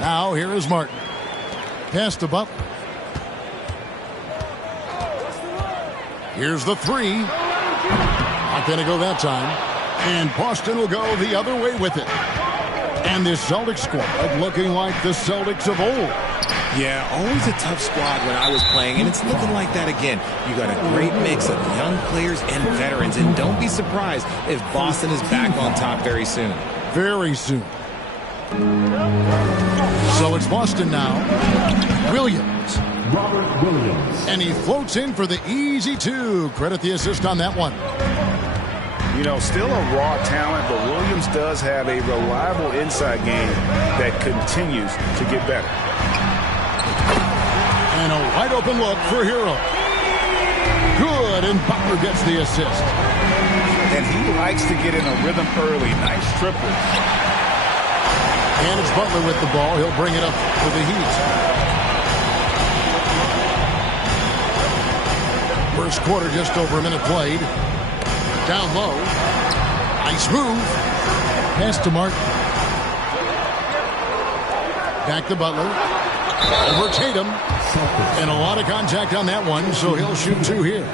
Now here is Martin. Pass to Butler. Here's the three. Not going to go that time. And Boston will go the other way with it. And this Celtics squad looking like the Celtics of old. Yeah, always a tough squad when I was playing, and it's looking like that again. You got a great mix of young players and veterans, and don't be surprised if Boston is back on top very soon. Very soon. So it's Boston now. Williams. Robert Williams. And he floats in for the easy two. Credit the assist on that one. You know, still a raw talent, but Williams does have a reliable inside game that continues to get better. And a wide open look for Hero. Good, and Butler gets the assist. And he likes to get in a rhythm early. Nice triple. And it's Butler with the ball. He'll bring it up for the Heat. First quarter, just over a minute played. Down low. Nice move. Pass to Martin. Back to Butler. Over Tatum. And a lot of contact on that one, so he'll shoot two here.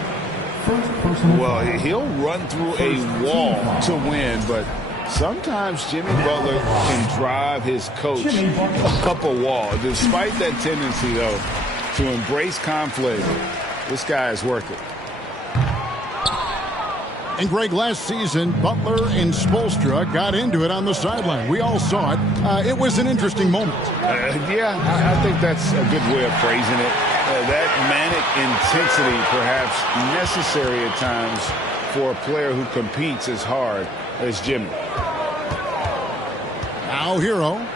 Well, he'll run through a wall to win, but sometimes Jimmy Butler can drive his coach up a wall. Despite that tendency, though, to embrace conflict, this guy is worth it. And Greg, last season, Butler and Spoelstra got into it on the sideline. We all saw it. It was an interesting moment. Yeah, I think that's a good way of phrasing it. That manic intensity, perhaps necessary at times for a player who competes as hard as Jimmy. Now Hero,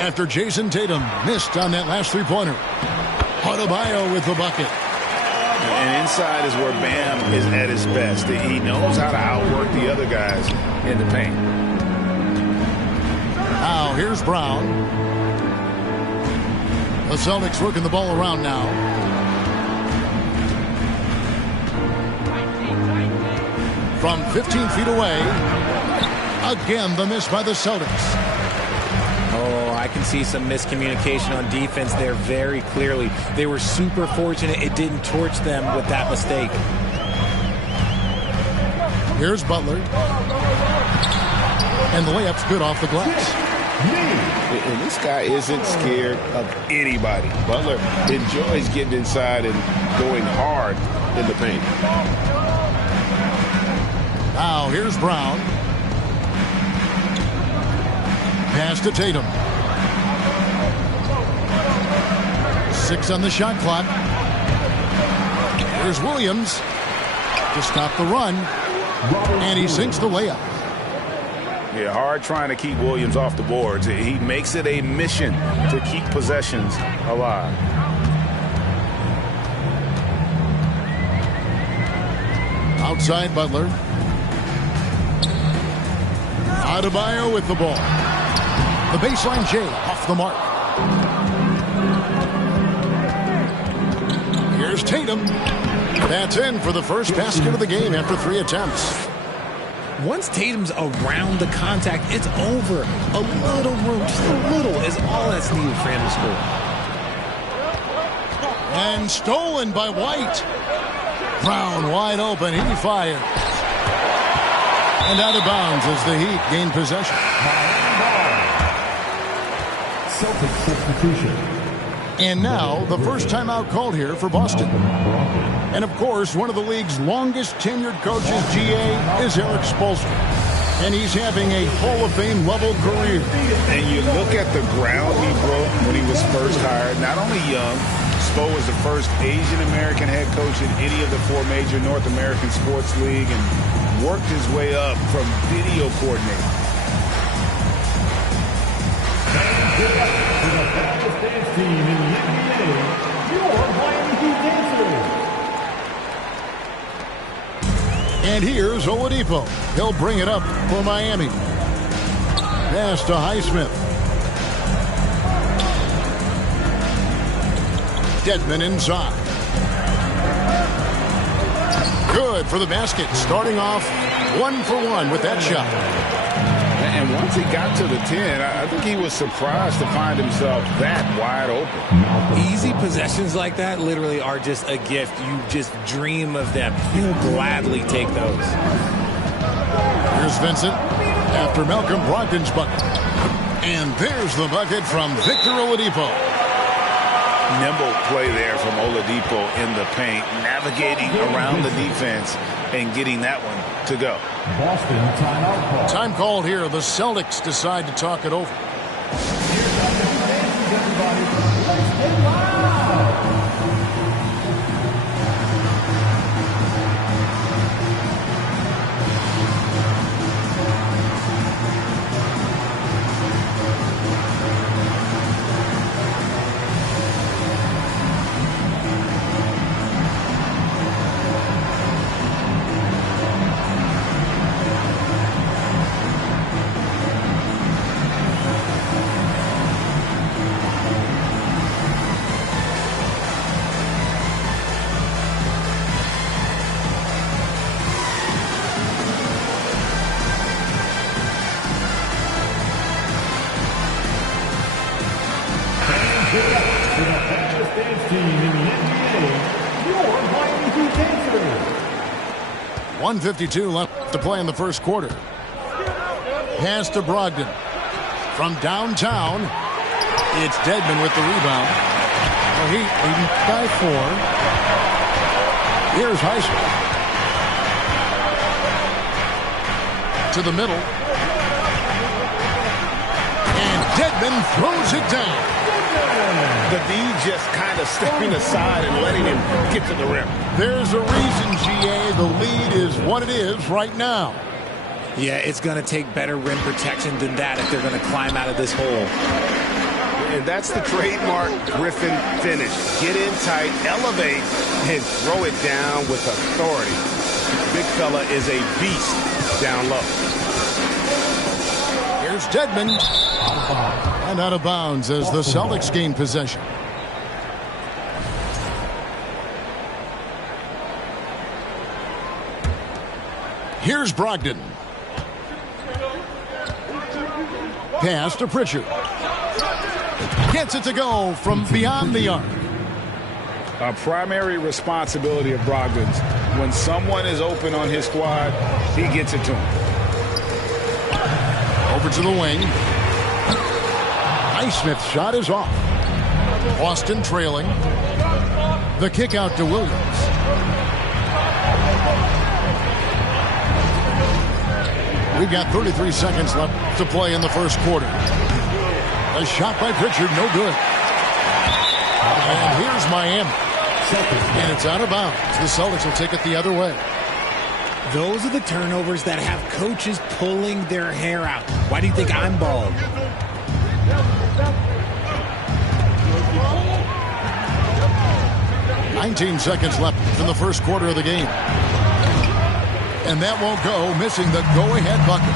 after Jason Tatum missed on that last three-pointer. Adebayo with the bucket. And inside is where Bam is at his best. He knows how to outwork the other guys in the paint. Now here's Brown. The Celtics working the ball around now. From 15 feet away. Again, the miss by the Celtics. Oh, I can see some miscommunication on defense there very clearly. They were super fortunate it didn't torch them with that mistake. Here's Butler. And the layup's good off the glass. And this guy isn't scared of anybody. Butler enjoys getting inside and going hard in the paint. Now here's Brown. Pass to Tatum. 6 on the shot clock. Here's Williams to stop the run. And he sinks the layup. Yeah, hard trying to keep Williams off the boards. He makes it a mission to keep possessions alive. Outside Butler. Adebayo with the ball. The baseline J off the mark. Here's Tatum. That's in for the first basket of the game after 3 attempts. Once Tatum's around the contact, it's over. A little room, just a little, is all that's needed for him to score. And stolen by White. Brown wide open. He fires. And out of bounds as the Heat gain possession. Celtics substitution. And now, the first timeout called here for Boston. And of course, one of the league's longest tenured coaches, GA, is Eric Spoelstra. And he's having a Hall of Fame level career. And you look at the ground he broke when he was first hired. Not only young, Spo was the first Asian American head coach in any of the 4 major North American sports league and worked his way up from video coordinator. Dance team in the NBA, your Miami Heat dancers. And here's Oladipo. He'll bring it up for Miami. Pass to Highsmith. Dedmon inside. Good for the basket. Starting off 1 for 1 with that shot. And once he got to the 10, I think he was surprised to find himself that wide open. Easy possessions like that literally are just a gift. You just dream of them. You'll gladly take those. Here's Vincent after Malcolm Brogdon's bucket. And there's the bucket from Victor Oladipo. Nimble play there from Oladipo in the paint, navigating around the defense and getting that one to go. Boston timeout call. Time called here. The Celtics decide to talk it over. Everybody, let's get loud. Team in the NBA, your Miami Heat Dancers. 1:52 left to play in the first quarter. Pass to Brogdon. From downtown, it's Dedmon with the rebound. The Heat leading by 4. Here's Highsmith. To the middle. And Dedmon throws it down. The D just kind of stepping aside and letting him get to the rim. There's a reason, GA, the lead is what it is right now. Yeah, it's going to take better rim protection than that if they're going to climb out of this hole. And that's the trademark Griffin finish. Get in tight, elevate, and throw it down with authority. Big fella is a beast down low. Here's Dedmon. And out of bounds as the Celtics gain possession. Here's Brogdon. Pass to Pritchard. Gets it to go from beyond the arc. A primary responsibility of Brogdon's. When someone is open on his squad, he gets it to him. Over to the wing. Highsmith's shot is off. Boston trailing. The kick out to Williams. We've got 33 seconds left to play in the first quarter. A shot by Pritchard, no good. And here's Miami. And it's out of bounds. The Celtics will take it the other way. Those are the turnovers that have coaches pulling their hair out. Why do you think I'm bald? 19 seconds left in the first quarter of the game. And that won't go, missing the go-ahead bucket.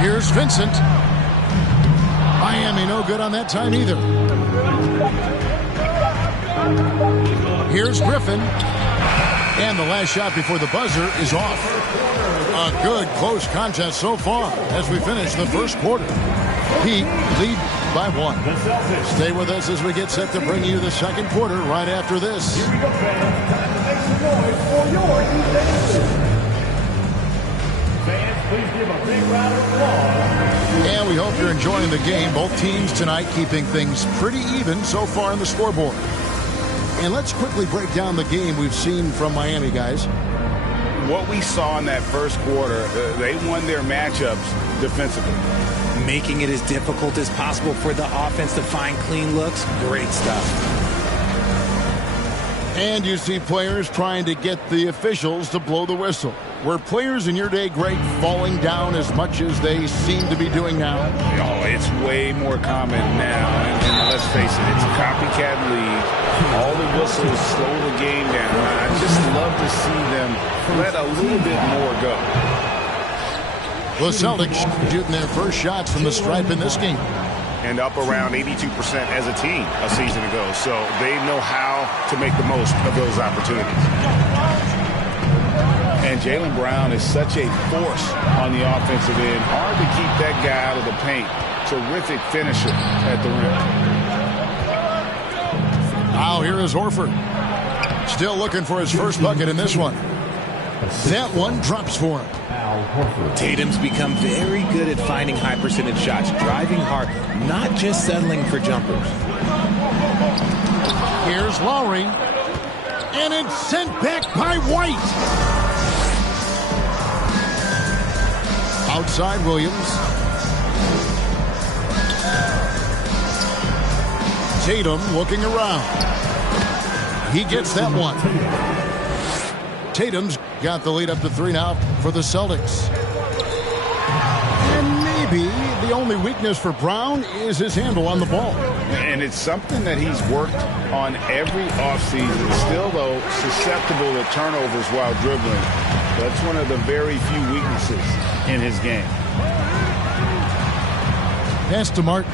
Here's Vincent. Miami no good on that time either. Here's Griffin. And the last shot before the buzzer is off. A good close contest so far as we finish the first quarter. Heat lead by 1. Stay with us as we get set to bring you the second quarter right after this. Here we go, fans. Time to make some noise for your Heat Dancers. Fans, please give a big round of applause. And we hope you're enjoying the game. Both teams tonight keeping things pretty even so far on the scoreboard. And let's quickly break down the game we've seen from Miami, guys. What we saw in that first quarter, they won their matchups defensively. Making it as difficult as possible for the offense to find clean looks. Great stuff. And you see players trying to get the officials to blow the whistle. Were players in your day great falling down as much as they seem to be doing now? Oh, it's way more common now. And let's face it, it's a copycat league. All the whistles slow the game down. I just love to see them let a little bit more go. The Celtics shooting their first shots from the stripe in this game. And up around 82% as a team a season ago. So they know how to make the most of those opportunities. And Jaylen Brown is such a force on the offensive end. Hard to keep that guy out of the paint. Terrific finisher at the rim. Now here is Horford. Still looking for his first bucket in this one. That one drops for him. Tatum's become very good at finding high percentage shots, driving hard, not just settling for jumpers. Here's Lowry. And it's sent back by White. Outside Williams. Tatum looking around. He gets that one. Tatum's got the lead up to 3 now for the Celtics. And maybe the only weakness for Brown is his handle on the ball. And it's something that he's worked on every offseason. Still, though, susceptible to turnovers while dribbling. That's one of the very few weaknesses in his game. Pass to Martin.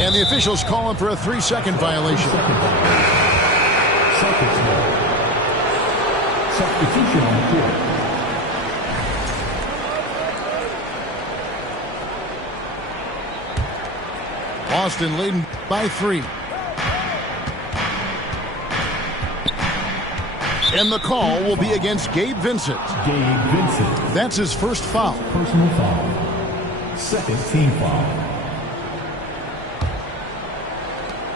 And the officials call him for a 3-second violation. Substitution on the court. Boston leading by 3. And the call will be against Gabe Vincent. Gabe Vincent. That's his first foul. Personal foul. Second team foul.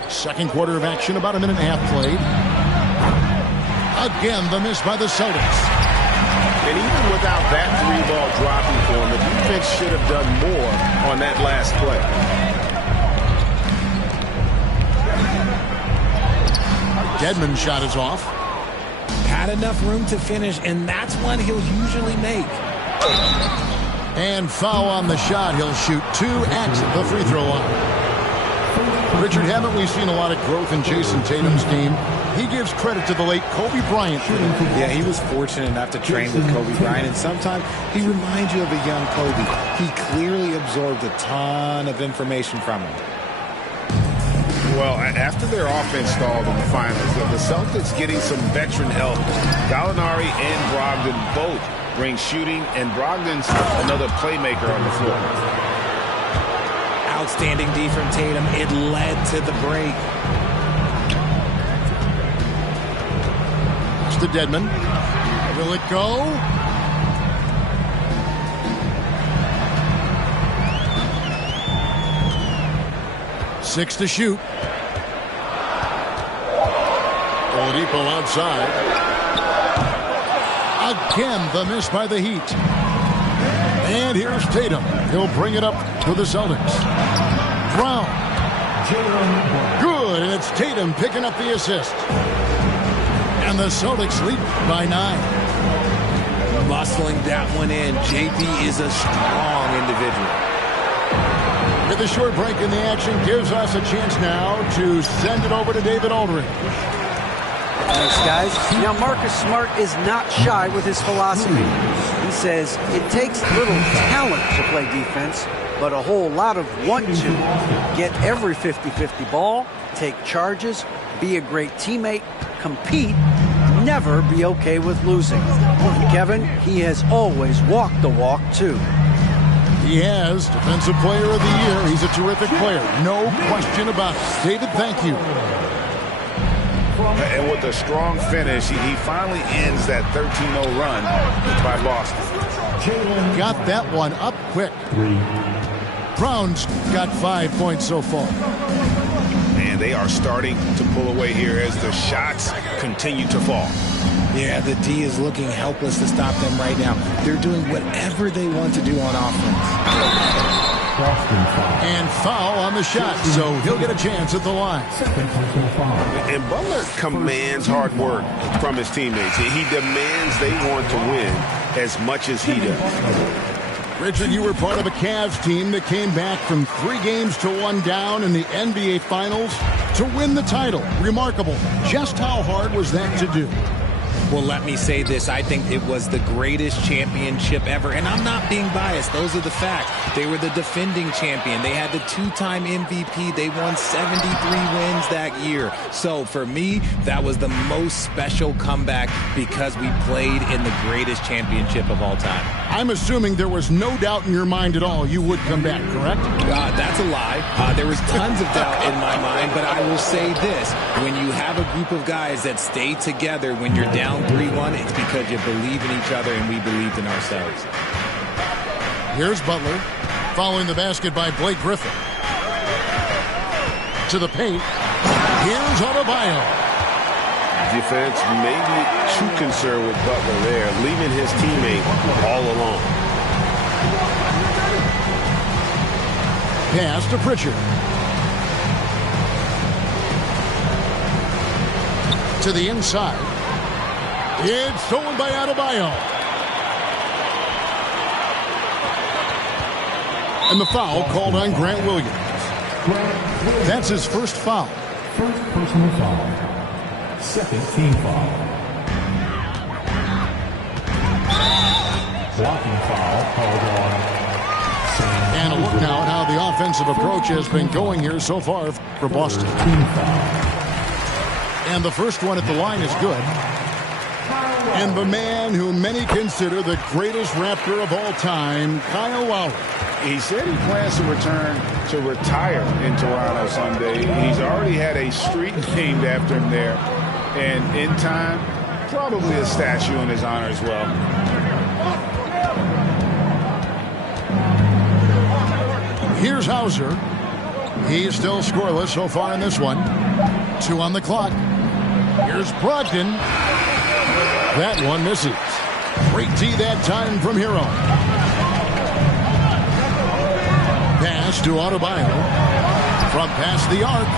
Second quarter of action, about a minute and a half played. Again, the miss by the Celtics. And even without that 3-ball dropping for him, the defense should have done more on that last play. Dedmon's shot is off. Had enough room to finish, and that's one he'll usually make. And foul on the shot. He'll shoot 2 at the free throw line. Richard, haven't we seen a lot of growth in Jason Tatum's team? He gives credit to the late Kobe Bryant. Yeah, he was fortunate enough to train with Kobe Bryant, and sometimes he reminds you of a young Kobe. He clearly absorbed a ton of information from him. Well, after their offense stalled in the finals, the Celtics getting some veteran help. Gallinari and Brogdon both bring shooting, and Brogdon's another playmaker on the floor. Outstanding D from Tatum. It led to the break. It's to Dedmon. Will it go? Six to shoot. Oladipo outside. Again, the miss by the Heat. And here's Tatum. He'll bring it up to the Celtics. Brown. Good, and it's Tatum picking up the assist. And the Celtics lead by 9. Muscling that one in. JP is a strong individual. With a short break in the action, gives us a chance now to send it over to David Aldridge. Thanks, guys. Now, Marcus Smart is not shy with his philosophy. He says it takes little talent to play defense, but a whole lot of want to. Get every 50-50 ball, take charges, be a great teammate, compete, never be okay with losing. Kevin, he has always walked the walk, too. He has Defensive Player of the Year. He's a terrific player. No question about it. David, thank you. And with a strong finish, he finally ends that 13-0 run by Boston. Got that one up quick. Brown's got 5 points so far. And they are starting to pull away here as the shots continue to fall. Yeah, the D is looking helpless to stop them right now. They're doing whatever they want to do on offense. And foul on the shot, so he'll get a chance at the line. And Butler commands hard work from his teammates. He demands they want to win as much as he does. Richard, you were part of a Cavs team that came back from 3 games to 1 down in the NBA Finals to win the title. Remarkable. Just how hard was that to do? Well, let me say this. I think it was the greatest championship ever. And I'm not being biased. Those are the facts. They were the defending champion. They had the 2-time MVP. They won 73 wins that year. So for me, that was the most special comeback because we played in the greatest championship of all time. I'm assuming there was no doubt in your mind at all you would come back, correct? That's a lie. There was tons of doubt in my mind, but I will say this. When you have a group of guys that stay together when you're down 3-1, it's because you believe in each other and we believed in ourselves. Here's Butler, following the basket by Blake Griffin. To the paint. Here's Adebayo. Defense maybe too concerned with Butler there, leaving his teammate all alone. Pass to Pritchard. To the inside. It's stolen by Adebayo. And the foul called on Grant Williams. That's his first foul. First personal foul. Second team foul. Blocking foul called on. And a look now at how the offensive approach has been going here so far for Boston. Team foul. And the first one at the line is good. And the man who many consider the greatest Raptor of all time, Kyle Lowry. He said he plans to return to retire in Toronto someday. He's already had a street named after him there. And in time, probably a statue in his honor as well. Here's Hauser. He's still scoreless so far in this one. 2 on the clock. Here's Brogdon. That one misses. Great D that time from Hero. Pass to Adebayo. From past the arc.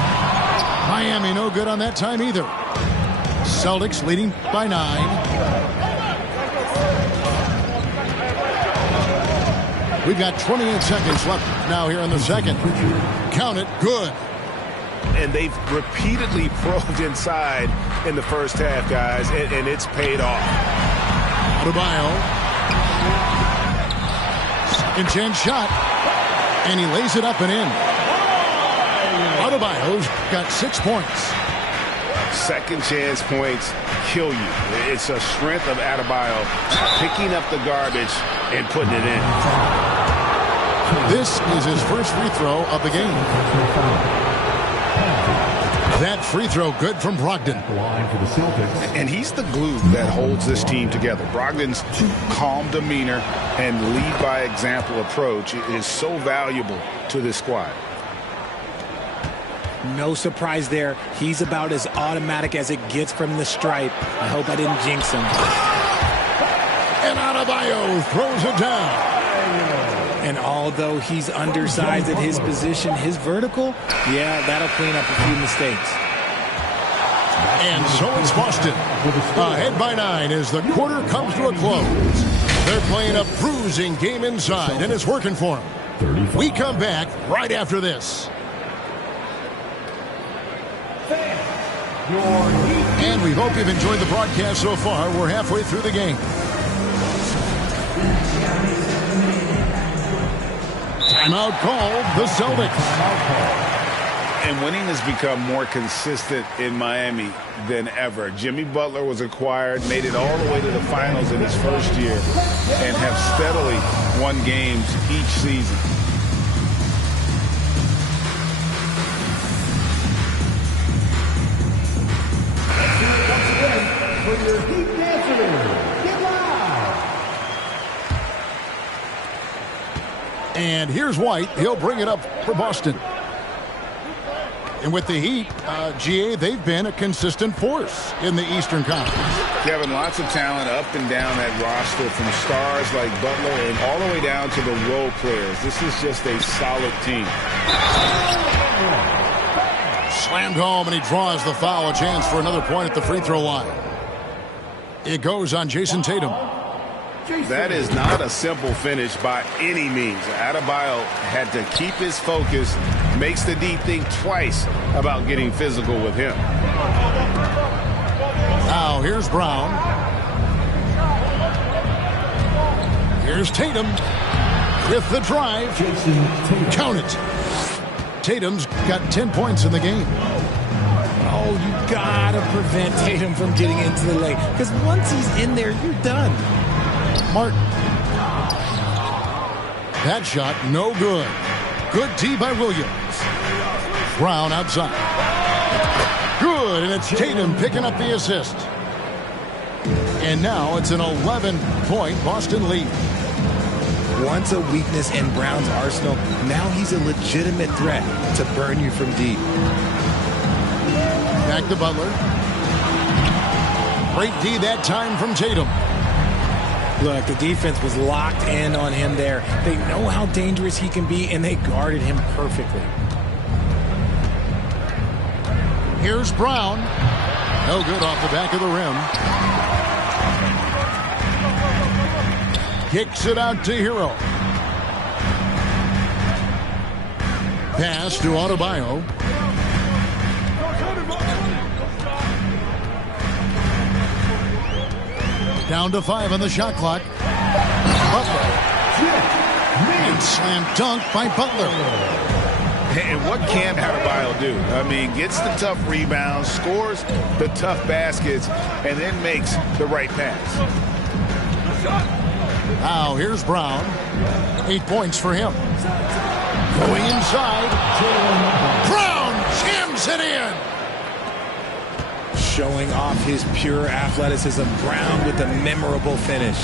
Miami no good on that time either. Celtics leading by 9. We've got 28 seconds left now here in the second. Count it. Good. And they've repeatedly probed inside in the first half, guys, and it's paid off. Adebayo. Second chance shot. And he lays it up and in. Adebayo's got 6 points. Second chance points kill you. It's a strength of Adebayo picking up the garbage and putting it in. This is his first free throw of the game. That free throw good from Brogdon. Line for the Celtics. And he's the glue that holds this team together. Brogdon's calm demeanor and lead by example approach is so valuable to this squad. No surprise there. He's about as automatic as it gets from the stripe. I hope I didn't jinx him. And Adebayo throws it down. And although he's undersized at his position, his vertical, yeah, that'll clean up a few mistakes. And so it's Boston. Ahead by 9 as the quarter comes to a close. They're playing a bruising game inside, and it's working for them. We come back right after this. And we hope you've enjoyed the broadcast so far. We're halfway through the game. Timeout called, the Celtics. And winning has become more consistent in Miami than ever. Jimmy Butler was acquired, made it all the way to the finals in his first year, and have steadily won games each season. For your Heat dancers, get loud! And here's White. He'll bring it up for Boston. And with the Heat, GA, they've been a consistent force in the Eastern Conference. Kevin, lots of talent up and down that roster, from stars like Butler and all the way down to the role players. This is just a solid team. Slammed home, and he draws the foul. A chance for another point at the free throw line. It goes on Jason Tatum. That is not a simple finish by any means. Adebayo had to keep his focus, makes the D think twice about getting physical with him. Now here's Brown. Here's Tatum with the drive. Count it. Tatum's got 10 points in the game. Oh, you gotta prevent Tatum from getting into the lane, because once he's in there, you're done. Martin. That shot, no good. Good D by Williams. Brown outside. Good, and it's Tatum picking up the assist. And now it's an 11-point Boston lead. Once a weakness in Brown's arsenal, now he's a legitimate threat to burn you from deep. Back to Butler. Great D that time from Tatum. Look, the defense was locked in on him there. They know how dangerous he can be, and they guarded him perfectly. Here's Brown. No good off the back of the rim. Kicks it out to Hero. Pass to Adebayo. Down to 5 on the shot clock. Butler. And slam dunk by Butler. And what can Adebayo do? I mean, gets the tough rebounds, scores the tough baskets, and then makes the right pass. Now here's Brown. 8 points for him. Going inside. Brown jams it in. Showing off his pure athleticism. Brown with a memorable finish.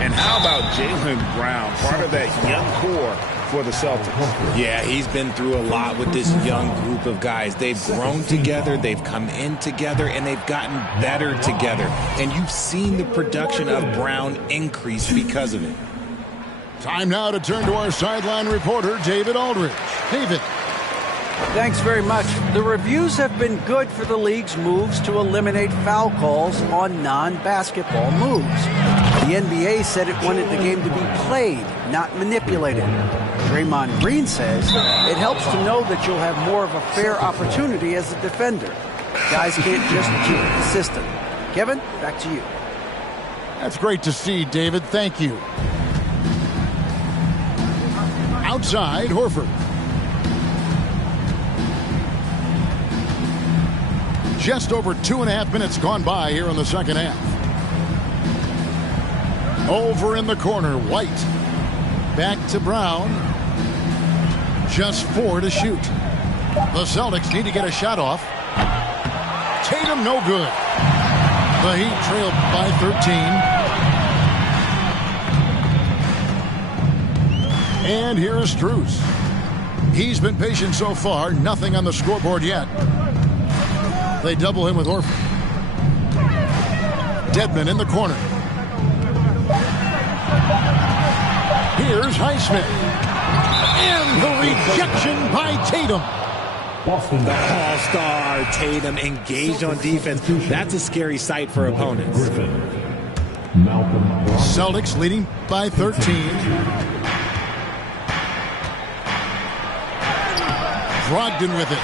And how about Jaylen Brown, part of that young core for the Celtics? Yeah, he's been through a lot with this young group of guys. They've grown together, they've come in together, and they've gotten better together. And you've seen the production of Brown increase because of it. Time now to turn to our sideline reporter, David Aldridge. David. Thanks very much. The reviews have been good for the league's moves to eliminate foul calls on non-basketball moves. The NBA said it wanted the game to be played, not manipulated. Draymond Green says it helps to know that you'll have more of a fair opportunity as a defender. Guys can't just cheat the system. Kevin, back to you. That's great to see, David. Thank you. Outside, Horford. Just over 2.5 minutes gone by here in the second half. Over in the corner, White. Back to Brown. Just 4 to shoot. The Celtics need to get a shot off. Tatum, no good. The Heat trailed by 13. And here is Strus. He's been patient so far. Nothing on the scoreboard yet. They double him with Horford. Dedmon in the corner. Here's Highsmith. And the rejection by Tatum. The all-star Tatum engaged on defense. That's a scary sight for opponents. Celtics leading by 13. Brogdon with it.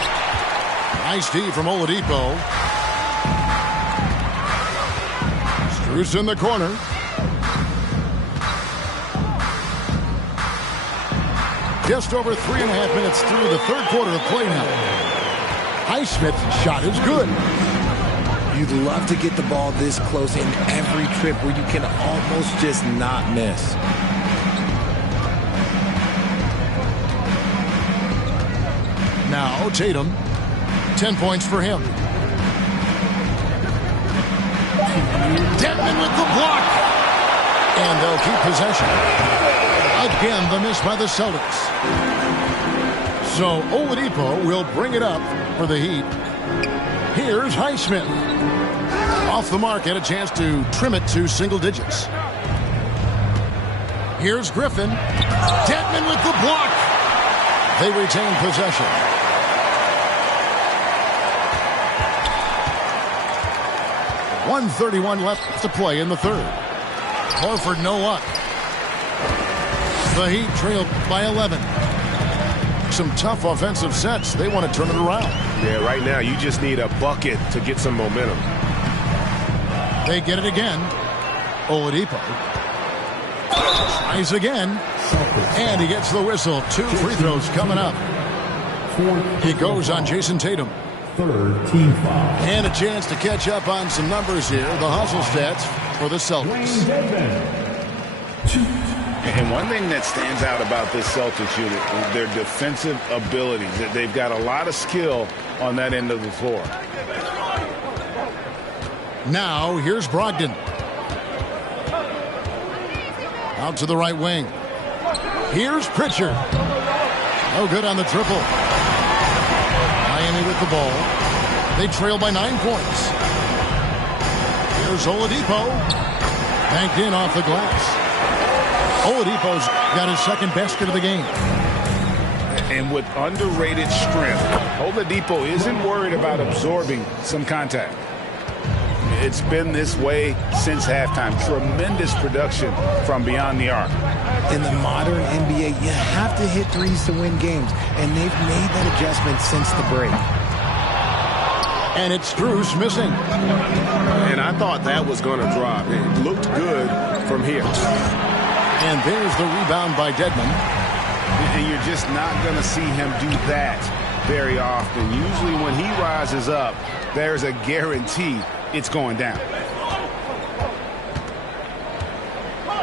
Nice D from Oladipo. Strus in the corner. Just over 3.5 minutes through the third quarter of play now. Highsmith's shot is good. You'd love to get the ball this close in every trip where you can almost just not miss. Now Tatum. 10 points for him. Dedmon with the block. And they'll keep possession. Again, the miss by the Celtics. So Oladipo will bring it up for the Heat. Here's Highsmith. Off the mark, had a chance to trim it to single digits. Here's Griffin. Dedmon with the block. They retain possession. .131 left to play in the third. Horford no luck. The Heat trailed by 11. Some tough offensive sets. They want to turn it around. Yeah, right now you just need a bucket to get some momentum. They get it again. Oladipo. Tries again. And he gets the whistle. 2 free throws coming up. He goes on Jason Tatum. Third team foul. And a chance to catch up on some numbers here. The hustle stats for the Celtics. And one thing that stands out about this Celtics unit is their defensive abilities. They've got a lot of skill on that end of the floor. Now, here's Brogdon. Out to the right wing. Here's Pritchard. No good on the triple. Miami with the ball. They trail by 9 points. Here's Oladipo. Banked in off the glass. Oladipo's got his second basket of the game. And with underrated strength, Oladipo isn't worried about absorbing some contact. It's been this way since halftime. Tremendous production from beyond the arc. In the modern NBA, you have to hit threes to win games, and they've made that adjustment since the break. And it's Strus missing. And I thought that was going to drop. It looked good from here. And there's the rebound by Dedmon. And you're just not going to see him do that very often. Usually when he rises up, there's a guarantee it's going down.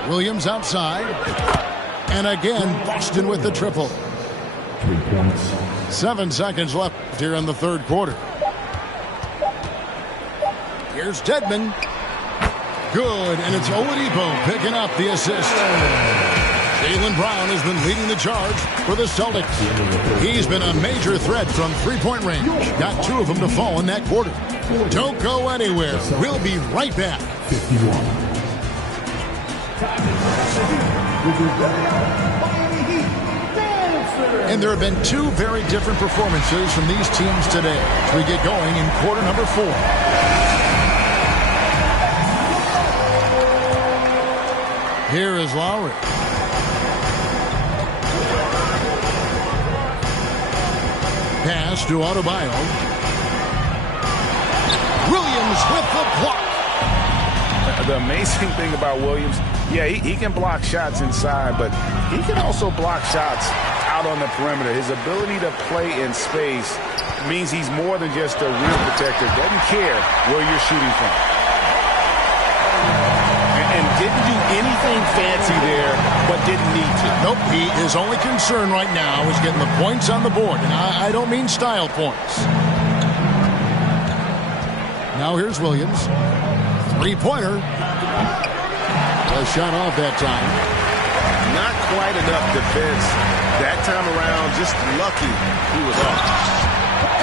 Williams outside. And again, Boston with the triple. 3 points. 7 seconds left here in the third quarter. Here's Dedmon. Good, and it's Oladipo picking up the assist. Jaylen Brown has been leading the charge for the Celtics. He's been a major threat from three-point range. Got 2 of them to fall in that quarter. Don't go anywhere. We'll be right back. 51. And there have been 2 very different performances from these teams today as we get going in quarter number 4. Here is Lowry. Pass to Adebayo. Williams with the block. The amazing thing about Williams, yeah, he can block shots inside, but he can also block shots out on the perimeter. His ability to play in space means he's more than just a rim protector. Doesn't care where you're shooting from. And didn't do anything fancy there, but didn't need to. Nope, his only concern right now is getting the points on the board. And I don't mean style points. Now here's Williams. Three-pointer. A shot off that time. Not quite enough defense. That time around, just lucky he was off.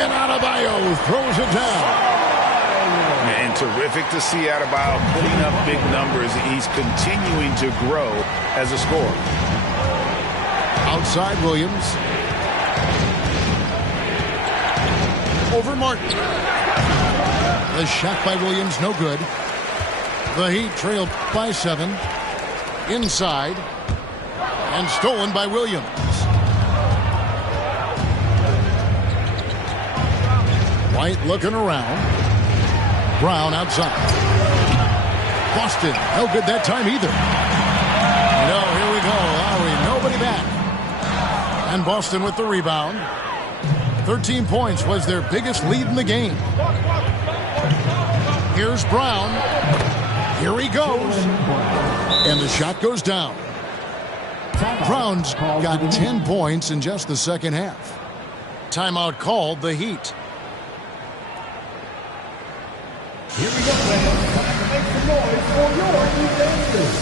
And Adebayo throws it down. And terrific to see Adebayo putting up big numbers. He's continuing to grow as a scorer. Outside Williams. Over Martin. The shot by Williams, no good. The Heat trailed by 7. Inside. And stolen by Williams. White looking around. Brown outside. Boston, no good that time either. No, here we go. Lowry, nobody back. And Boston with the rebound. 13 points was their biggest lead in the game. Here's Brown. Here he goes. And the shot goes down. Brown's got 10 points in just the second half. Timeout called the Heat. Here we go, fans. Time to make some noise for your Heat dancers.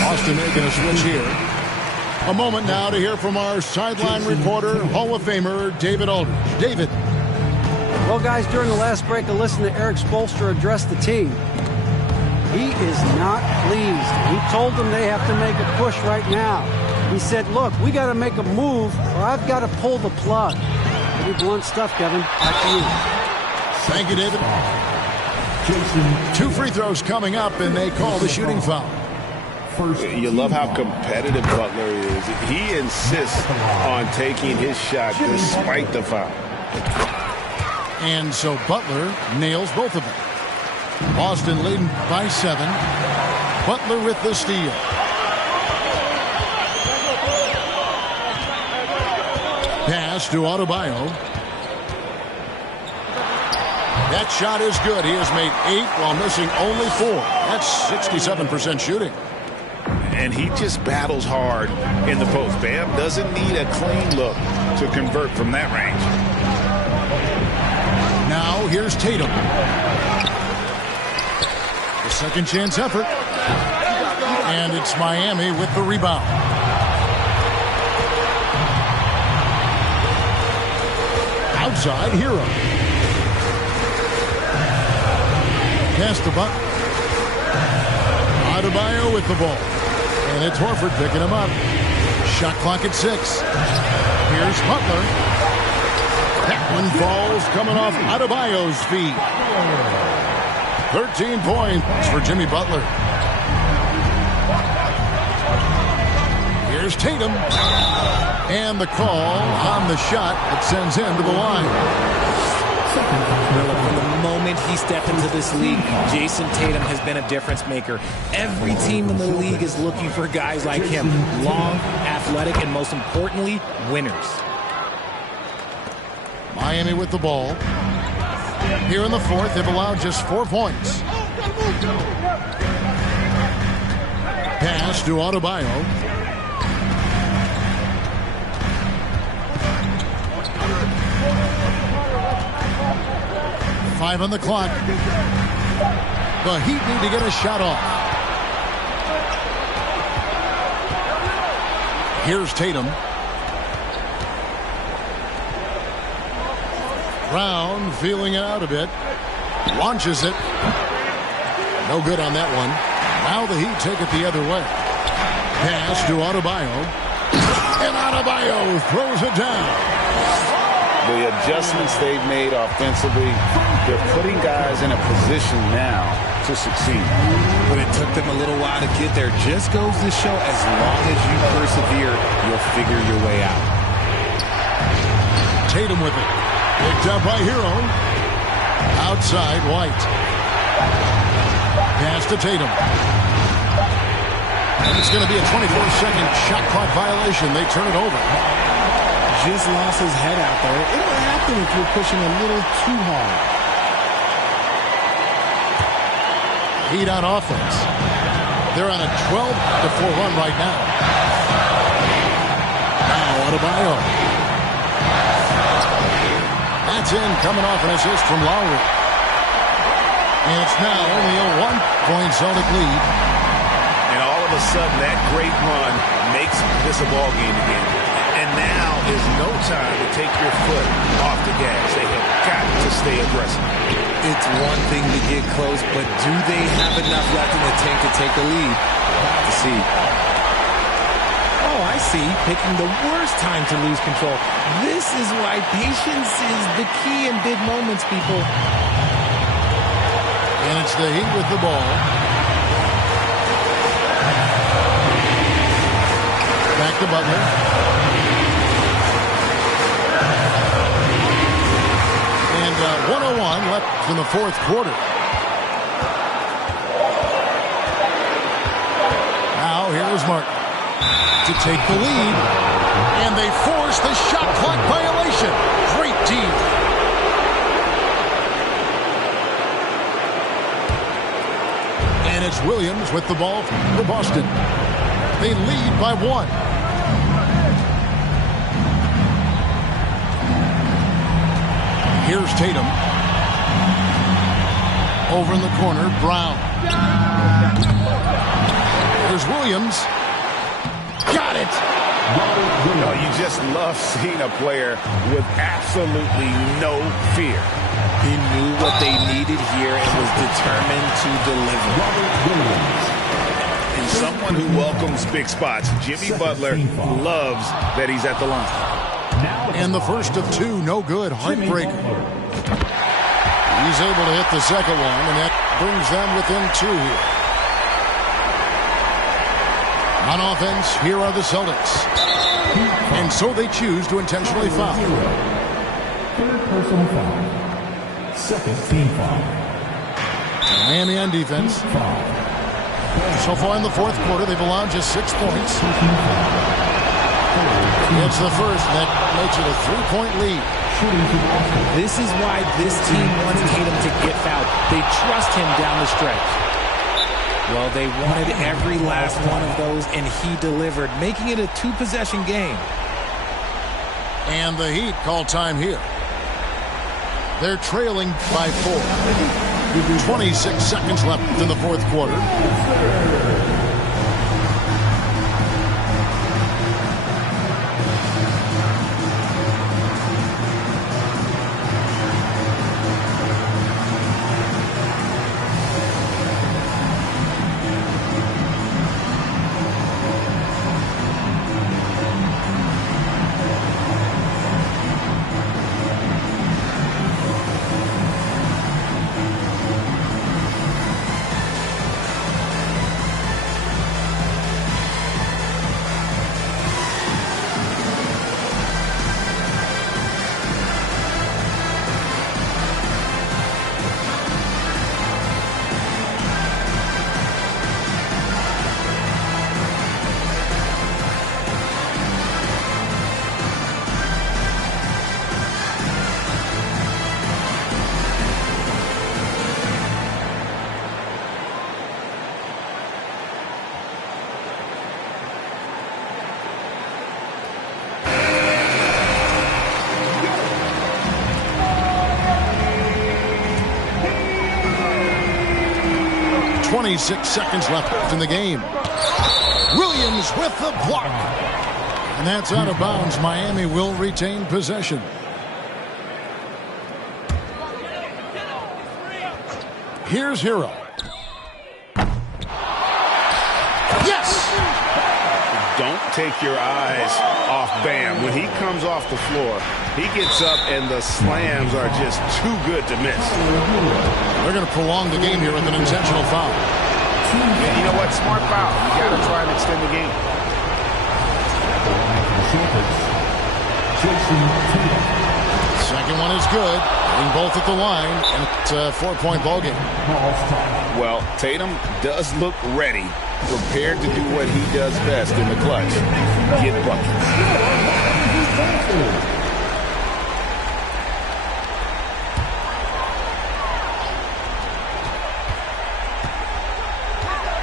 Boston making a switch here. A moment now to hear from our sideline reporter, Hall of Famer David Aldridge. David. Well, guys, during the last break, I listened to Eric Spoelstra address the team. He is not pleased. He told them they have to make a push right now. He said, look, we got to make a move or I've got to pull the plug. Pretty blunt stuff, Kevin. Back to you. Thank you, David. 2 free throws coming up, and they call the shooting foul. You love how competitive Butler is. He insists on taking his shot despite the foul. And so Butler nails both of them. Boston leading by 7. Butler with the steal. Pass to Adebayo. That shot is good. He has made 8 while missing only 4. That's 67% shooting. And he just battles hard in the post. Bam doesn't need a clean look to convert from that range. Now here's Tatum. The second chance effort. And it's Miami with the rebound. Outside, Hero. Pass to Butler. Adebayo with the ball. And it's Horford picking him up. Shot clock at 6. Here's Butler. That one falls coming off Adebayo's feet. 13 points for Jimmy Butler. Here's Tatum. And the call on the shot that sends him to the line. From the moment he stepped into this league, Jason Tatum has been a difference maker. Every team in the league is looking for guys like him. Long, athletic, and most importantly, winners. Miami with the ball. Here in the fourth, they've allowed just 4 points. Pass to Adebayo. Five on the clock. The Heat need to get a shot off. Here's Tatum. Brown feeling it out a bit. Launches it. No good on that one. Now the Heat take it the other way. Pass to Adebayo. And Adebayo throws it down. The adjustments they've made offensively, they're putting guys in a position now to succeed. But it took them a little while to get there. Just goes to show as long as you persevere, you'll figure your way out. Tatum with it. Picked up by Hero. Outside, White. Pass to Tatum. And it's going to be a 24-second shot clock violation. They turn it over. Just lost his head out there. It'll happen if you're pushing a little too hard. Heat on offense. They're on a 12-4 run right now. Now Adebayo. That's in, coming off an assist from Lowry. And it's now only a 1-point Celtic lead. And all of a sudden, that great run makes this a ball game again. And now is no time to take your foot off the gas. They have got to stay aggressive. It's one thing to get close, but do they have enough left in the tank to take the lead? To see. Oh, I see. Picking the worst time to lose control. This is why patience is the key in big moments, people. And it's the Heat with the ball. Back to Butler. And 1:01 left in the fourth quarter. Now here's Martin to take the lead. And they force the shot clock violation. Great team. And it's Williams with the ball for Boston. They lead by 1. Here's Tatum. Over in the corner, Brown. There's Williams. Got it. You know, you just love seeing a player with absolutely no fear. He knew what they needed here and was determined to deliver. And someone who welcomes big spots. Jimmy Butler loves that he's at the line. And the first of 2, no good. Heartbreaker. He's able to hit the second one, and that brings them within 2 here. On offense, here are the Celtics. And so they choose to intentionally foul. Third personal foul. Second team foul. Miami on defense. So far in the fourth quarter, they've allowed just 6 points. It's the first, and that makes it a 3-point lead. This is why this team wants Tatum to get fouled. They trust him down the stretch. Well, they wanted every last one of those, and he delivered, making it a 2-possession game. And the Heat call time here. They're trailing by 4. 26 seconds left in the fourth quarter. .26 seconds left in the game. Williams with the block. And that's out of bounds. Miami will retain possession. Here's Hero. Yes! Don't take your eyes off Bam. When he comes off the floor, he gets up and the slams are just too good to miss. They're going to prolong the game here with an intentional foul. Yeah, you know what? Smart foul. You got to try and extend the game. Second one is good. Hitting both at the line, and it's a 4-point ball game. Well, Tatum does look ready, prepared to do what he does best in the clutch. Get buckets.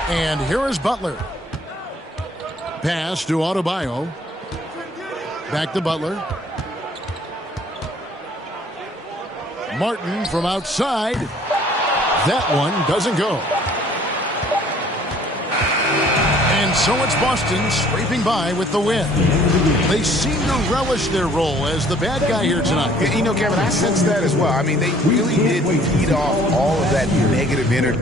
And here is Butler. Pass to Adebayo. Back to Butler. Martin from outside. That one doesn't go. And so it's Boston scraping by with the win. They seem to relish their role as the bad guy here tonight. You know, Kevin, I sense that as well. I mean, they really did feed off all of that negative energy